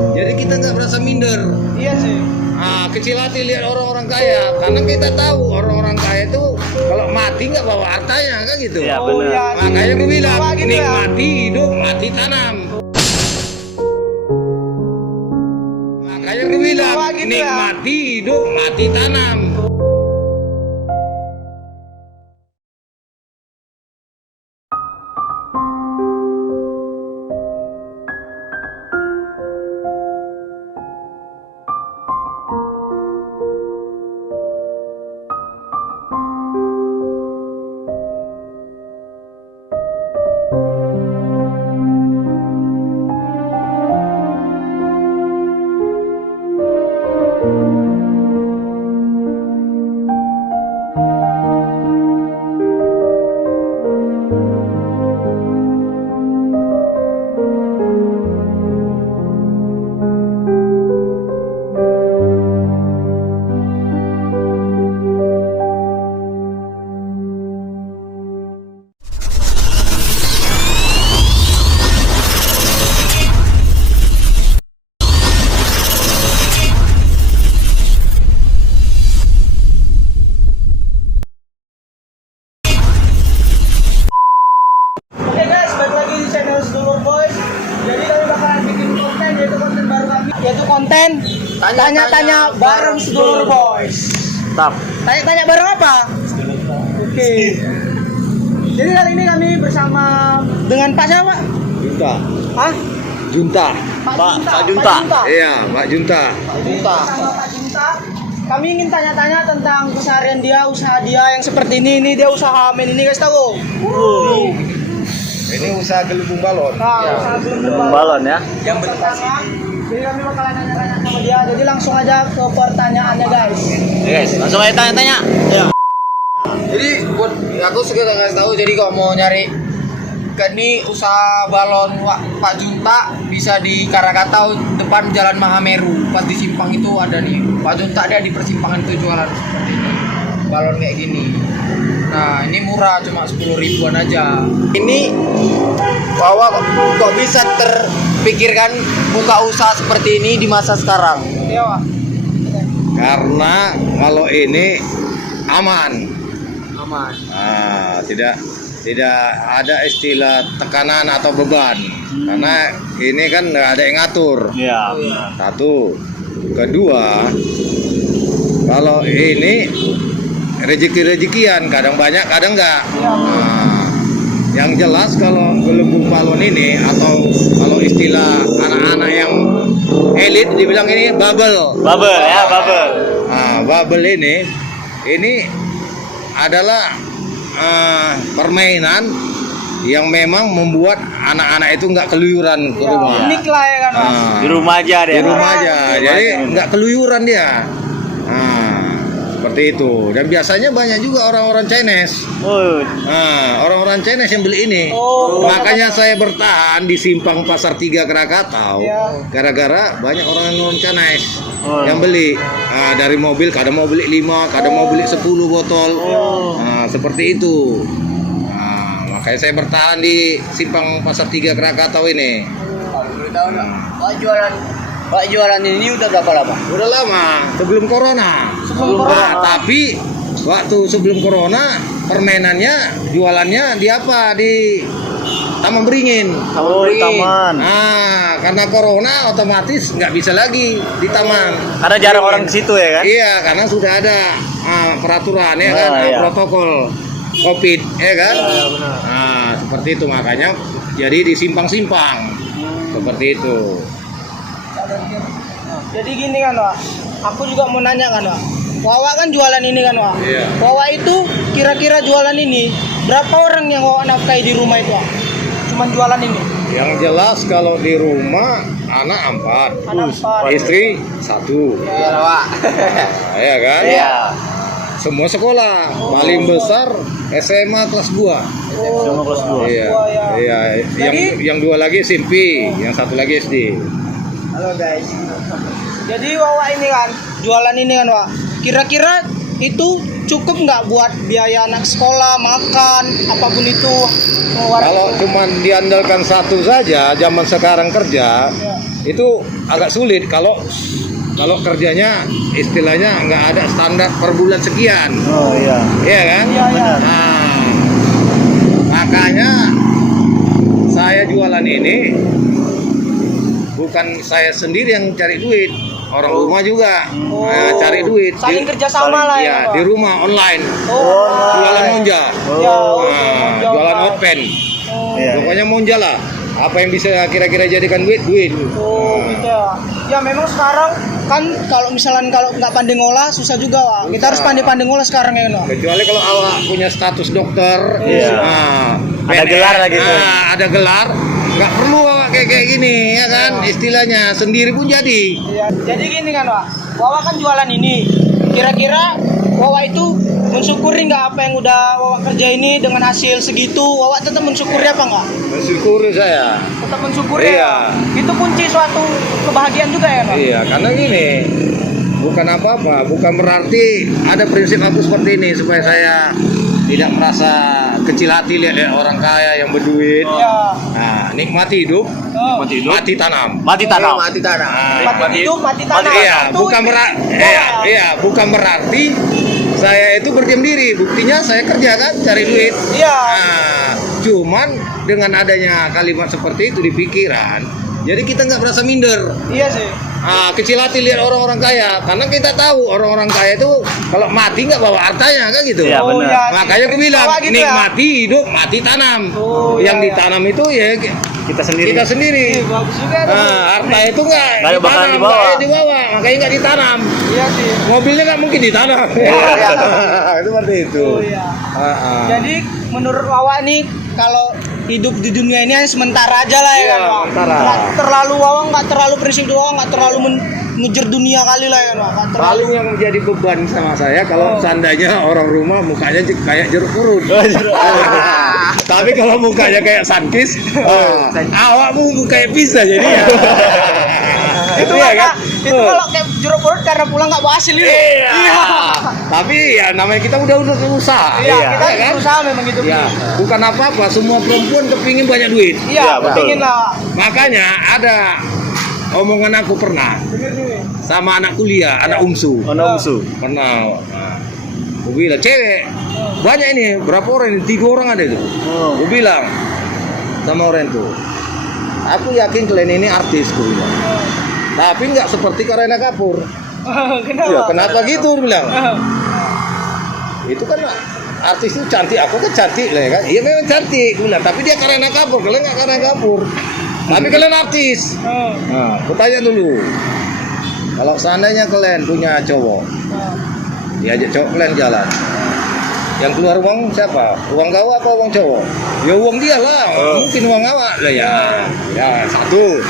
Jadi kita nggak berasa minder. Iya sih. Kecil hati lihat orang-orang kaya, karena kita tahu orang-orang kaya itu kalau mati nggak bawa hartanya kan gitu. Iya, Oh, benar. iya. Makanya gue bilang Wah, gitu ya. nikmati hidup, mati tanam. Makanya gue bilang Wah, gitu ya. nikmati hidup, mati tanam. Oke guys, balik lagi di channel Sedulur Boys. Jadi kami bakalan bikin konten, yaitu konten baru kami, yaitu konten tanya-tanya bareng Sedulur Boys. Tap. Tanya-tanya bareng apa? Oke. Jadi kali ini kami bersama dengan Pak siapa? Junta, Hah? Junta. Pak Junta. Iya, Pak Junta. Pak Junta. Bersama Pak Junta. Kami ingin tanya-tanya tentang keseharian dia, usaha dia yang seperti ini. Ini dia usaha main ini guys, tahu? Ini usaha gelembung balon. Nah, usaha belum Balon ya. yang pertama. Jadi kami bakalan tanya-tanya sama dia. Jadi langsung aja ke pertanyaannya guys. Guys, langsung aja tanya-tanya. Ya. Jadi buat aku sekedar kasih tahu, jadi kalau mau nyari kan ini usaha balon Pak Junta bisa di Karakatau depan Jalan Mahameru, pas di simpang itu ada nih Pak Junta, dia di persimpangan itu jualan seperti ini balon kayak gini. Nah ini murah, cuma 10 ribuan aja. Ini bahwa kok bisa terpikirkan buka usaha seperti ini di masa sekarang? Iya, Pak. Karena kalau ini aman. Aman. Tidak ada istilah tekanan atau beban. Karena ini kan nggak ada yang ngatur. Iya. Satu. Kedua, kalau ini rezeki-rezekian, kadang banyak, kadang enggak. Yang jelas kalau gelembung balon ini, atau kalau istilah anak-anak yang elit dibilang ini bubble. Bubble ya, bubble. Bubble ini adalah permainan yang memang membuat anak-anak itu nggak keluyuran ke rumah. Unik lah ya kan, Pak. Di rumah aja deh. Di rumah aja, Di jadi rumah aja. nggak keluyuran dia. Seperti itu. Dan biasanya banyak juga orang-orang Chinese. Oh, Orang-orang Chinese yang beli ini. Oh. Makanya saya bertahan di simpang Pasar 3 Krakatau. Iya. Gara-gara banyak orang Chinese Oh. yang beli. Dari mobil, kadang mau beli 5, kadang mau beli 10 botol. Seperti itu. Makanya saya bertahan di simpang Pasar 3 Krakatau ini. Pak jualan ini udah berapa lama? Udah lama, sebelum corona. Tapi waktu sebelum corona permainannya, jualannya di apa? Di Taman Beringin. oh, di taman. Karena corona otomatis nggak bisa lagi di taman. Karena jarang orang ke situ ya kan? Iya, karena sudah ada peraturan ya kan, iya. protokol COVID ya kan. Seperti itu, makanya jadi di simpang-simpang. Seperti itu. Jadi gini kan, Pak. Aku juga mau nanya kan, Pak. Wawa kan jualan ini kan, Pak. Iya. Wawa itu kira-kira jualan ini berapa orang yang Wawa nafkahi di rumah itu, Pak? Cuman jualan ini. Yang jelas kalau di rumah anak 4, Anak 4. istri 1. Iya Pak. Ya kan? Iya. Semua sekolah, paling besar SMA kelas 2. Semua kelas 2. Iya. Wah, ya. Iya, yang 2 lagi SMP, yang 1 lagi SD. Halo guys. Jadi Wawa ini kan jualan ini kan, Pak. Kira-kira itu cukup nggak buat biaya anak sekolah, makan, apapun itu? Kalau cuman diandalkan satu saja, zaman sekarang kerja, Ya. itu agak sulit kalau kerjanya istilahnya nggak ada standar per bulan sekian. Oh iya. Iya kan? Iya, iya. Nah, makanya saya jualan ini bukan saya sendiri yang cari duit, orang rumah juga cari duit. Saling kerjasama lah ya, Pak. di rumah online. Jualan monja. Ya, Jualan hotpen. Iya. Pokoknya monja lah. Apa yang bisa kira-kira jadikan duit? Oh, gitu ya. Ya memang sekarang kan kalau nggak pandai ngolah susah juga, Wak. Kita harus pandai ngolah sekarang ya, Wak. Kecuali kalau awak punya status dokter, Iya. Ada gelar lah gitu. Ada gelar, nggak perlu awak kayak gini ya kan? Istilahnya sendiri pun jadi. Iya. Jadi gini kan, Wak. Wawa kan jualan ini. Kira-kira Wawa itu mensyukuri nggak apa yang udah Wawa kerja ini dengan hasil segitu? Wawa tetap mensyukuri apa nggak? Mensyukuri saya. Tetap mensyukuri Iya. ya. Itu kunci suatu kebahagiaan juga ya, Pak. Iya, karena gini, bukan apa-apa, bukan berarti ada prinsip aku seperti ini supaya saya tidak merasa kecil hati lihat orang kaya yang berduit. Iya. Nah, nikmati hidup, Mati hidup. mati tanam. Mati tanam. Mati tanah. Nah, Mati hidup, mati tanah. Iya, Itu bukan bukan berarti saya itu berdiam diri. Buktinya saya kerja kan, cari duit. Iya. Nah, cuman dengan adanya kalimat seperti itu di pikiran, jadi kita nggak merasa minder. Iya sih. Kecil hati lihat orang-orang kaya, karena kita tahu orang-orang kaya itu kalau mati nggak bawa hartanya kan gitu. Iya, benar. iya. Makanya aku bilang Bawa gitu ya. nikmati hidup, mati tanam. Oh, Yang iya, ditanam itu ya Kita sendiri. kita sendiri. Iya, bagus juga tuh. Harta itu nggak Nggak bakalan ditanam, dibawa. nggak dibawa, makanya nggak ditanam. Iya sih. Mobilnya nggak mungkin ditanam. Itu seperti itu. Oh iya. Jadi menurut Wawa nih kalau hidup di dunia ini hanya sementara aja lah ya Iya, kan, Wak? sementara. Nggak terlalu Wawa nggak terlalu prinsip doang, nggak terlalu ngejar dunia kali lah ya kan, Wak? Nggak terlalu. Paling yang menjadi beban sama saya kalau seandainya orang rumah mukanya kayak jeruk purut. Tapi kalau mukanya kayak Sankis, awakmu kayak pizza jadi ya. Itu Iya kan? Itu kalau kayak jeruk purut karena pulang nggak bawa hasil itu. Iya. Tapi ya namanya kita udah usaha. Iya, kita kan? berusaha memang gitu. Ya, bukan apa-apa, semua perempuan kepingin banyak duit. Iya, Iya, betul. pentingin lah. Makanya ada omongan aku pernah sama anak kuliah, anak umsu. Ono musuh. Pernah. Aku bilang, cewek banyak ini, berapa orang ini? 3 orang ada itu. Aku bilang sama orang itu, aku yakin kalian ini artis, aku bilang. Tapi nggak seperti Kareena Kapoor. Kenapa? Ya, kenapa gitu? Aku bilang. Itu kan artis itu cantik, aku kan cantik lah ya kan. Iya memang cantik, aku bilang. Tapi dia Kareena Kapoor, kalian nggak Kareena Kapoor. Tapi kalian artis. Nah, aku tanya dulu. Kalau seandainya kalian punya cowok, diajak cowok kalian jalan, yang keluar uang siapa? Uang kau apa uang cowok? Ya uang dia lah, mungkin uang awak lah ya. Ya satu.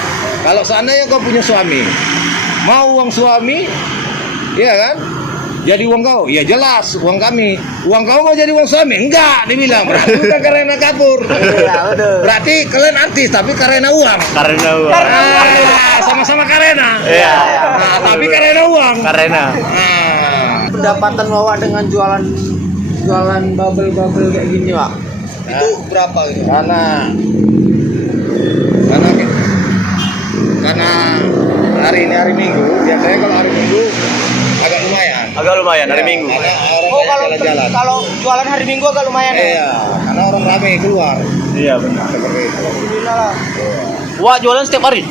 Kalau seandainya kau punya suami, mau uang suami, iya kan? Jadi uang kau, ya jelas uang kami. Uang kau mau jadi uang suami? Enggak, dibilang. Berarti bukan Kareena Kapoor. Berarti kalian artis, tapi karena uang. Karena uang. Sama-sama Kareena. Iya. Nah, tapi karena uang. Karena. Pendapatan Wawa dengan jualan bubble kayak gini, Pak. Itu berapa gitu? Karena hari ini hari Minggu, biasanya kalau hari Minggu agak lumayan. Agak lumayan hari Minggu. Karena orang Oh, banyak jalan-jalan. kalau jualan hari Minggu agak lumayan ya. Iya, karena orang ramai keluar. Iya benar. Seperti itu. Alhamdulillah lah. Wah, jualan setiap hari.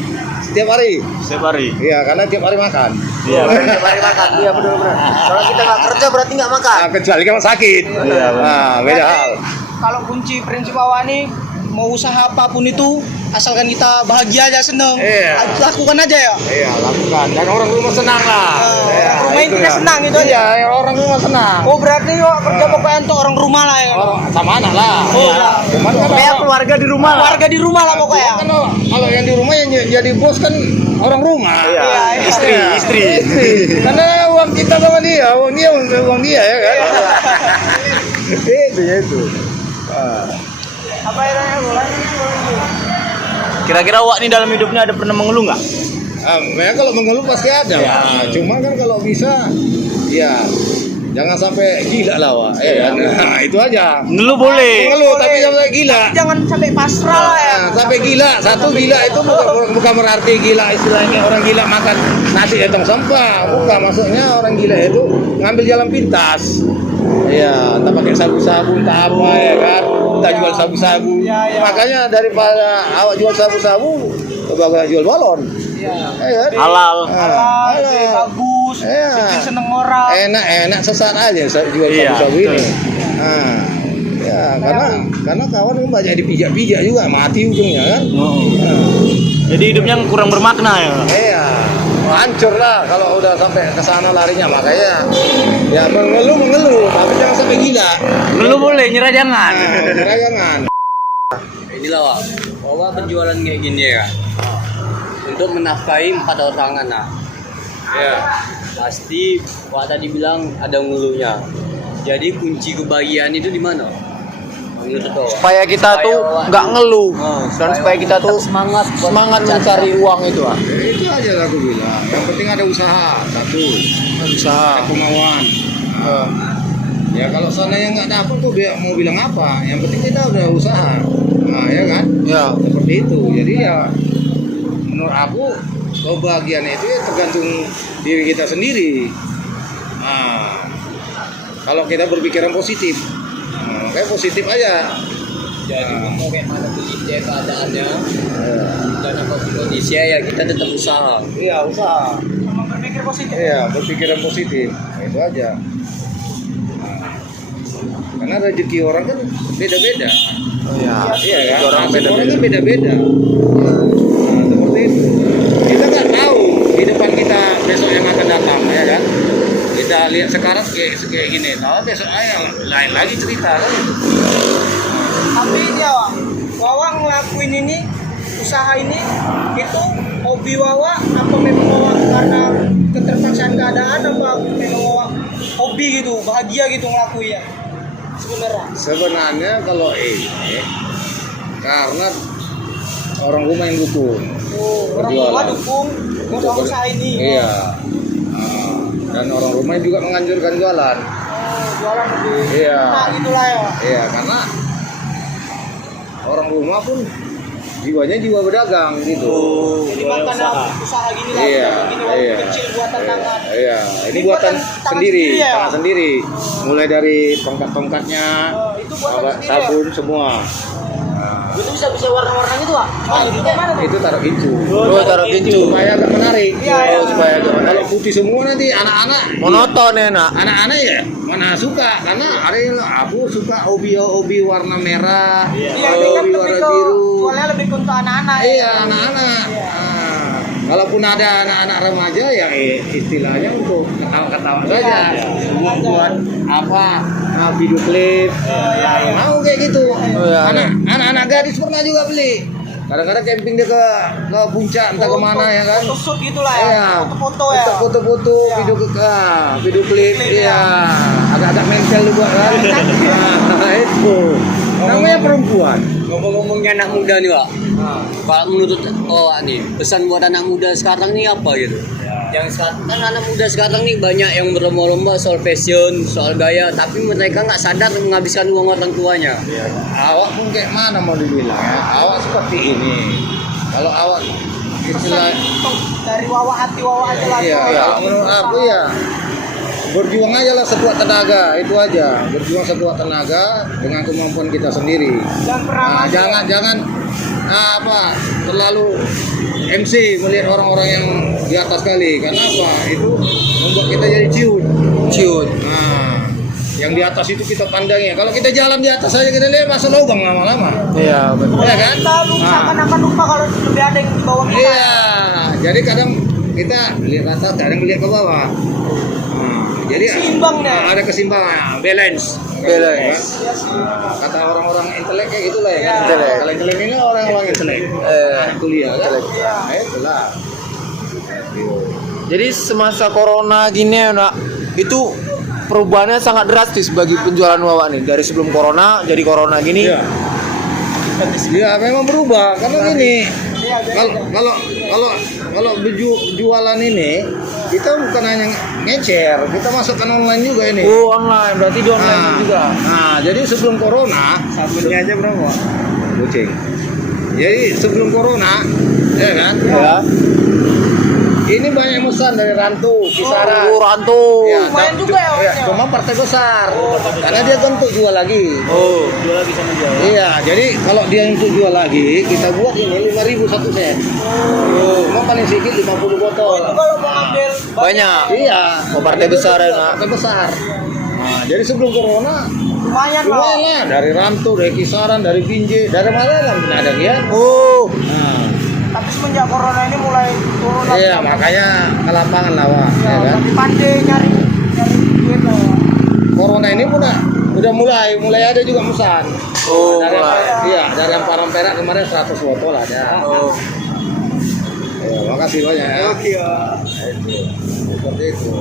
Setiap hari. Setiap hari. Iya, karena tiap hari makan. Iya. Tiap hari makan. Iya benar-benar. Kalau kita nggak kerja berarti nggak makan. Nah, kecuali kalau sakit. Iya, benar. Nah, beda Berarti, hal. Kalau kunci prinsip Wawa nih mau usaha apapun itu asalkan kita bahagia aja, seneng. Iya. Lakukan aja ya. Iya, lakukan. Dan orang rumah senang lah. Iya, rumah itu intinya ya. senang itu aja. Iya, orang rumah senang. Oh berarti yo kerja pokoknya untuk orang rumah lah ya. Orang sama anak lah. Oh, Iya. Cuman kan Kayak orang- keluarga di rumah. Warga di rumah lah pokoknya. Kan kalau yang di rumah yang jadi bos kan orang rumah. Iya. Iya. Istri. Karena uang kita sama dia, uang dia ya kan. Itu ya itu. Apa ya mulai? Kira-kira Wak nih dalam hidupnya ada pernah mengeluh nggak? Memang kalau mengeluh pasti ada. Iya. Cuma kan kalau bisa, ya Jangan sampai gila lah, Wak. Nah, itu aja. Ngeluh boleh. Ngeluh tapi jangan sampai gila. Jangan sampai pasrah ya. Nah, sampai gila, satu gila itu bukan berarti gila istilahnya orang gila makan nasi di tong sampah. Bukan, maksudnya orang gila itu ngambil jalan pintas. Iya, entah pakai sabu-sabu, entah apa ya kan, entah jual sabu-sabu. Ya. Makanya daripada awak jual sabu-sabu, coba jual balon. Iya. Ya kan? Halal. Halal, lebih bagus, Iya. bikin seneng orang. Enak sesat aja jual Iya, sabu-sabu betul. ini. Nah, ya karena kawan kan banyak dipijak-pijak juga, mati ujungnya kan. Nah. Jadi hidupnya kurang bermakna ya. Iya, hancur lah kalau udah sampai ke sana larinya. Makanya ya mengeluh, tapi jangan sampai gila. Ngeluh boleh, nyerah jangan. Nah, jangan. Inilah Wak, bahwa penjualan kayak gini ya untuk menafkahi 4 orang anak. Ya. Pasti Wak tadi bilang ada ngeluhnya. Jadi kunci kebahagiaan itu di mana? Menurut Wak? Supaya kita tuh Wak nggak tuh- ngeluh dan supaya kita Wak tuh tetap semangat buat mencari uang itu, Wak. Ya, itu aja lah aku bilang. Yang penting ada usaha satu, Usaha. ada kemauan. Nah, ya kalau seandainya nggak dapat tuh dia mau bilang apa? Yang penting kita udah usaha. Nah, ya kan? Ya. Seperti itu. Jadi ya menurut aku kebahagiaan itu ya tergantung diri kita sendiri. Nah, kalau kita berpikiran positif, kayak positif aja. Jadi mau kayak mana tuh keadaannya Ya. dan apapun kondisinya ya kita tetap usaha. Iya, usaha. Sama berpikir positif. Iya, berpikiran positif. Nah, itu aja. Nah, karena rezeki orang kan beda-beda. Iya. Iya kan? Orang Nasib orang beda-beda. kan beda-beda. Nah, seperti itu. Kita nggak tahu di depan kita besok yang akan datang, ya kan? Kita lihat sekarang kayak gini, tahu besok lain lagi cerita kan? Tapi ini ya, Wak, Wawa ngelakuin ini, usaha ini, itu hobi Wawa apa memang Wawa karena keterpaksaan keadaan apa memang Wawa hobi gitu, bahagia gitu ngelakuin ya? Sebenarnya kalau ini karena orang rumah yang dukung. Oh, orang Berjualan. tua dukung untuk usaha ini. Iya. Nah, dan orang rumah juga menganjurkan jualan. Oh, jualan lebih Iya. enak gitu lah ya. Iya, karena orang rumah pun jiwanya jiwa berdagang gitu. Jadi makanya usaha gini lah, Iya, gini walaupun iya. kecil buatan tangan. Iya, ini Ini buatan buatan tangan sendiri, sendiri ya? tangan sendiri. Mulai dari tongkat-tongkatnya, Oh, itu buatan sendiri ya? sabun semua. Itu bisa warna-warna gitu, Pak. Oh, itu mana tuh? Itu taruh gincu. Oh, taruh gincu. Supaya agak menarik. Iya, iya. Oh, supaya agak menarik. Kalau putih semua nanti anak-anak Monoton enak. anak-anak ya mana suka karena ada yang aku suka obi warna merah, Iya, ini kan obi lebih warna ke biru. jualnya lebih ke untuk anak-anak. ya. Iya, anak-anak. Nah, kalaupun ada anak-anak remaja ya istilahnya untuk ketawa-ketawa saja. Buat apa? Video klip. Mau kayak gitu. iya. Anak-anak gadis pernah juga beli. Kadang-kadang camping dia ke puncak entah kemana ya kan. Foto shoot gitu lah ya. Iya. Foto-foto ya. Foto-foto, video klip, iya. Agak-agak mental juga kan. Nah, itu. Namanya perempuan. Ngomong-ngomongnya anak muda nih Wak. Kalau menurut Wak nih, pesan buat anak muda sekarang nih apa gitu? Yang sekarang kan anak muda sekarang nih banyak yang berlomba-lomba soal fashion, soal gaya, tapi mereka nggak sadar menghabiskan uang orang tuanya. Awak pun kayak mana mau dibilang ya? Awak seperti ini. Kalau awak istilah Dari Wawa hati Wawa aja lah. iya, tuh. kalau menurut aku ya berjuang aja lah sekuat tenaga, itu aja. Berjuang sekuat tenaga dengan kemampuan kita sendiri. Jangan pernah Nah, malu. jangan terlalu MC melihat orang-orang yang di atas kali. Karena apa? Itu membuat kita jadi ciut. Nah, yang di atas itu kita pandangnya. Kalau kita jalan di atas saja kita lihat masa lubang lama-lama. Iya, betul. Iya kan? Kita lupa, akan lupa kalau lebih ada yang di bawah kita. Iya, jadi kadang kita lihat atas, kadang lihat ke bawah. Nah, jadi Seimbang deh. ada keseimbangan, balance. Balance. Iya sih. Kata orang-orang intelek kayak gitulah ya. Iya. Intelek. Kalau intelek ini orang-orang intelek. Kuliah kan? intelek. Nah, itulah. Jadi semasa corona gini ya, Nak, itu perubahannya sangat drastis bagi penjualan Wawa nih. Dari sebelum corona jadi corona gini. Iya. Ya memang berubah karena gini. Iya, Kalau jualan ini kita bukan hanya ngecer, kita masukkan online juga ini. Oh, online. Berarti di online juga. Nah, jadi sebelum corona, Sabunnya aja berapa? kucing. Jadi sebelum corona, ya kan? Ya. Ini banyak pesan dari Rantu, Kisaran. Oh, Rantu. Ya, Lumayan juga ya, orangnya. cuma partai besar. Karena dia kan untuk jual lagi. Oh, jual lagi sama dia. Iya, jadi kalau dia untuk jual lagi, kita buat ini 5.000 satu set. Oh, cuma paling sedikit 50 botol. Itu kalau mau ambil Banyak. Iya. Oh, partai besar ya, Nak? Partai besar. Nah, jadi sebelum corona, lumayan lah. lumayan lah. Dari Rantu, dari Kisaran, dari Binjai, dari mana lah ada dia. Oh. Nah, Tapi semenjak corona ini mulai turun lagi. iya makanya ke lapangan lah, Wak. Ya, Ya kan? tapi pandai nyari duit lah. Corona ini pun udah mulai ada juga pesan. Oh, dari mulai. Iya, dari Amparan Perak kemarin 100 botol ada. Oh. Ya, makasih banyak ya. Oke ya. Seperti itu.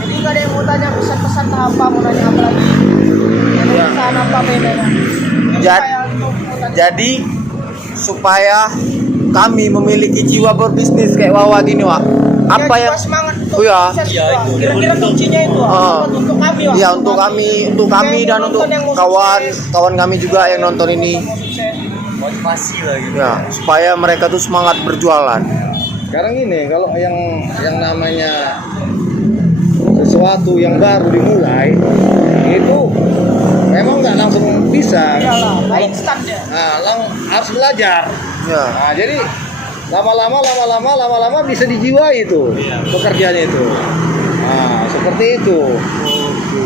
Jadi nggak ada yang mau tanya pesan-pesan apa, mau nanya apa lagi? Ada Ya. pesan apa bedanya? Jadi supaya kami memiliki jiwa berbisnis kayak Wawa gini, Wak. Apa yang semangat Oh, ya. sukses, Wak. Kira-kira kuncinya itu Ah. untuk kami, Wak. Ya untuk kami Yang dan untuk nonton yang mau sukses. kawan kami juga yang nonton ini. Mau sukses. Motivasi lah gitu. Ya, supaya mereka tuh semangat berjualan. Sekarang ini kalau yang namanya sesuatu yang baru dimulai itu memang nggak langsung bisa. Iyalah, baik stand ya. Nah, harus belajar. Ya. Nah, jadi lama-lama bisa dijiwai itu pekerjaan itu. Nah, seperti itu.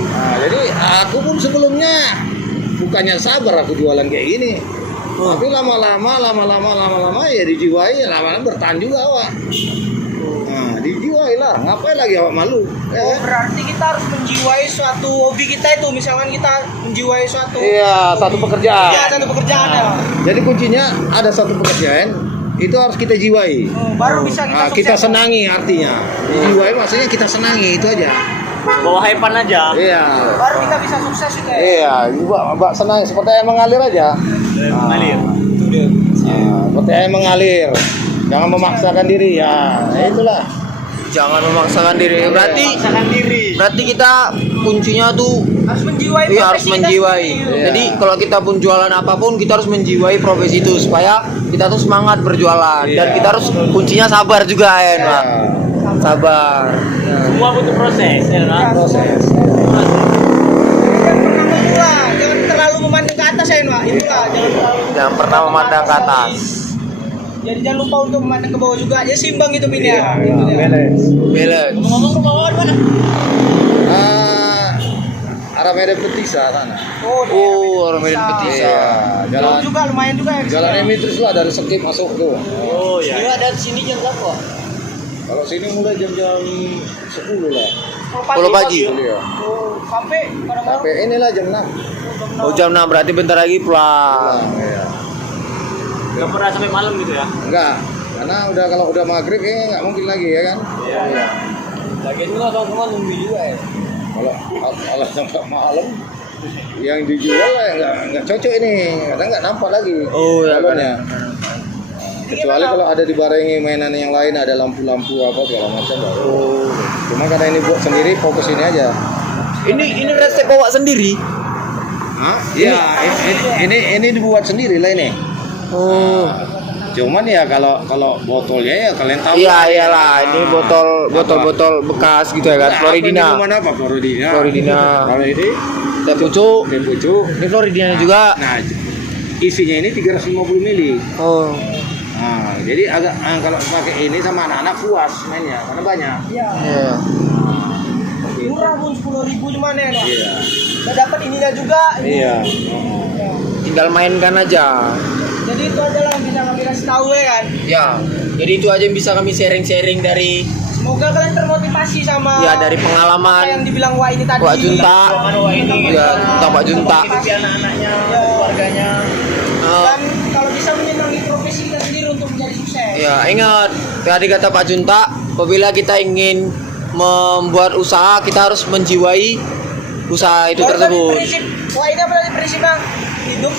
Nah, jadi aku pun sebelumnya bukannya sabar aku jualan kayak gini. Tapi lama-lama ya dijiwai, lama-lama bertahan juga, Wak. Nah, dijiwai lah. Ngapain lagi awak malu? Ya Oh, kan? berarti kita harus menjiwai suatu hobi kita itu. Misalkan kita menjiwai suatu Iya, satu pekerjaan. ya, satu pekerjaan ya. Jadi kuncinya ada satu pekerjaan itu harus kita jiwai. Baru bisa kita Nah, kita sukses. senangi artinya. Dijiwai maksudnya kita senangi itu aja. Bawa hype-an aja. Iya. Baru kita bisa sukses itu ya. Iya, mbak senang seperti air mengalir aja. Mengalir. Nah, seperti air mengalir. Jangan memaksakan diri ya. Nah, itulah. Jangan memaksakan diri. Berarti kita kuncinya tuh Harus menjiwai iya, harus profesi kita menjiwai. sendiri. Iya. Jadi kalau kita pun jualan apapun kita harus menjiwai profesi itu supaya kita tuh semangat berjualan dan Iya. kita harus kuncinya sabar juga ya, Nah, Pak. Sabar. Semua butuh proses, ya kan? proses. Yang pertama pula, jangan terlalu memandang ke atas ya, Pak. Itulah, jangan terlalu. Yang pertama memandang ke atas. Jadi jangan lupa untuk memandang ke bawah juga. Ya seimbang itu Min Iya, ya. Gitu ya. balance. Balance. Ngomong ke bawah di mana? Arah Medan Petisa sana. Oh, orang Medan Petisa. Iya, Jauh jalan juga, lumayan juga ya. jalan Emi terus lah dari Sekip masuk tuh. Oh iya. Ini ada sini jam berapa? Kalau sini mulai jam-jam 10 lah. Kalau pagi. Iya. Oh, sampai kadang-kadang Sampai inilah jam 6. Oh jam 6 berarti bentar lagi pulang. Iya. Gak pernah sampai malam gitu ya? Enggak, karena kalau udah maghrib kayaknya nggak mungkin lagi ya kan? Iya. Lagian juga kawan-kawan nunggu juga ya. Kalau sampai malam yang dijual ya nggak cocok ini, kadang nggak nampak lagi. Oh, ya, balonnya. Kecuali kalau ada dibarengi mainan yang lain, ada lampu-lampu apa segala macam baru. Oh. Cuma karena ini buat sendiri, fokus ini aja. Ini resep bawa sendiri. Hah? Iya, ini dibuat sendiri lah ini. Oh. Cuman ya kalau botolnya ya kalian tahu. Iya lah. iyalah, ini botol bekas gitu ya kan. Nah, Floridina. Apa ini apa Floridina? Floridina. Kalau ini Teh pucuk. teh pucuk. Ini Floridina juga. Nah, isinya ini 350 mili. Oh. Nah, jadi kalau pakai ini sama anak-anak puas mainnya karena banyak. Iya. Iya. Murah pun 10.000 cuman ya. Pak. Iya. Udah dapat ininya juga. Iya. Ya. Tinggal mainkan aja. Jadi itu aja lah yang bisa kami kasih tahu ya kan. Ya. Jadi itu aja yang bisa kami sharing-sharing dari Semoga kalian termotivasi sama ya dari apa pengalaman yang dibilang Wak ini tadi. Wak Junta. Ya, tentang Wak Junta. Anak-anaknya, keluarganya. Dan kalau bisa menyenangi profesi kita sendiri untuk menjadi sukses. Ya, ingat tadi kata Pak Junta, apabila kita ingin membuat usaha, kita harus menjiwai usaha itu Baru tadi tersebut. prinsip Wak ini apa tadi prinsipnya? Hidup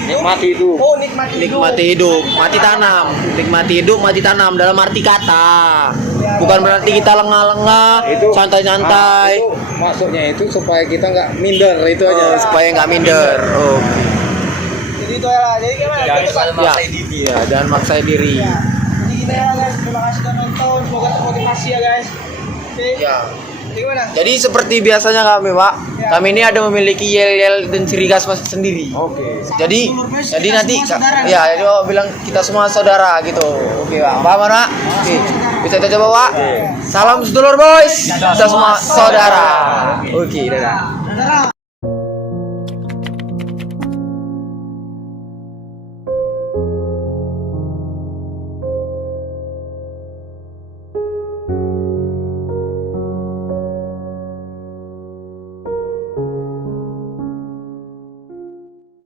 Nikmati hidup. Oh, nikmati hidup. Nikmati hidup, mati tanam. Nikmati hidup, mati tanam dalam arti kata. Bukan berarti kita lengah-lengah, santai-santai. Itu maksudnya itu supaya kita nggak minder itu aja. Supaya nggak minder. Oh. Jadi itu ya. Jadi gimana? Jangan Kita- selalu maksain diri. Ya, jangan maksain diri. Ya. Jadi gini ya guys, terima kasih sudah nonton, semoga termotivasi ya guys. Oke. Ya. Jadi gimana? Jadi seperti biasanya kami, Pak. Kami ini ada memiliki yel-yel dan ciri khas sendiri. Oke. Jadi Sedulur-sedulur, jadi kita nanti semua saudara. ya jadi Pak bilang kita semua saudara gitu. Oke, Pak. Paham, Pak? Oke. Bisa kita coba, Pak? Salam sedulur, boys. Kita semua saudara. Oke, dadah. Saudara.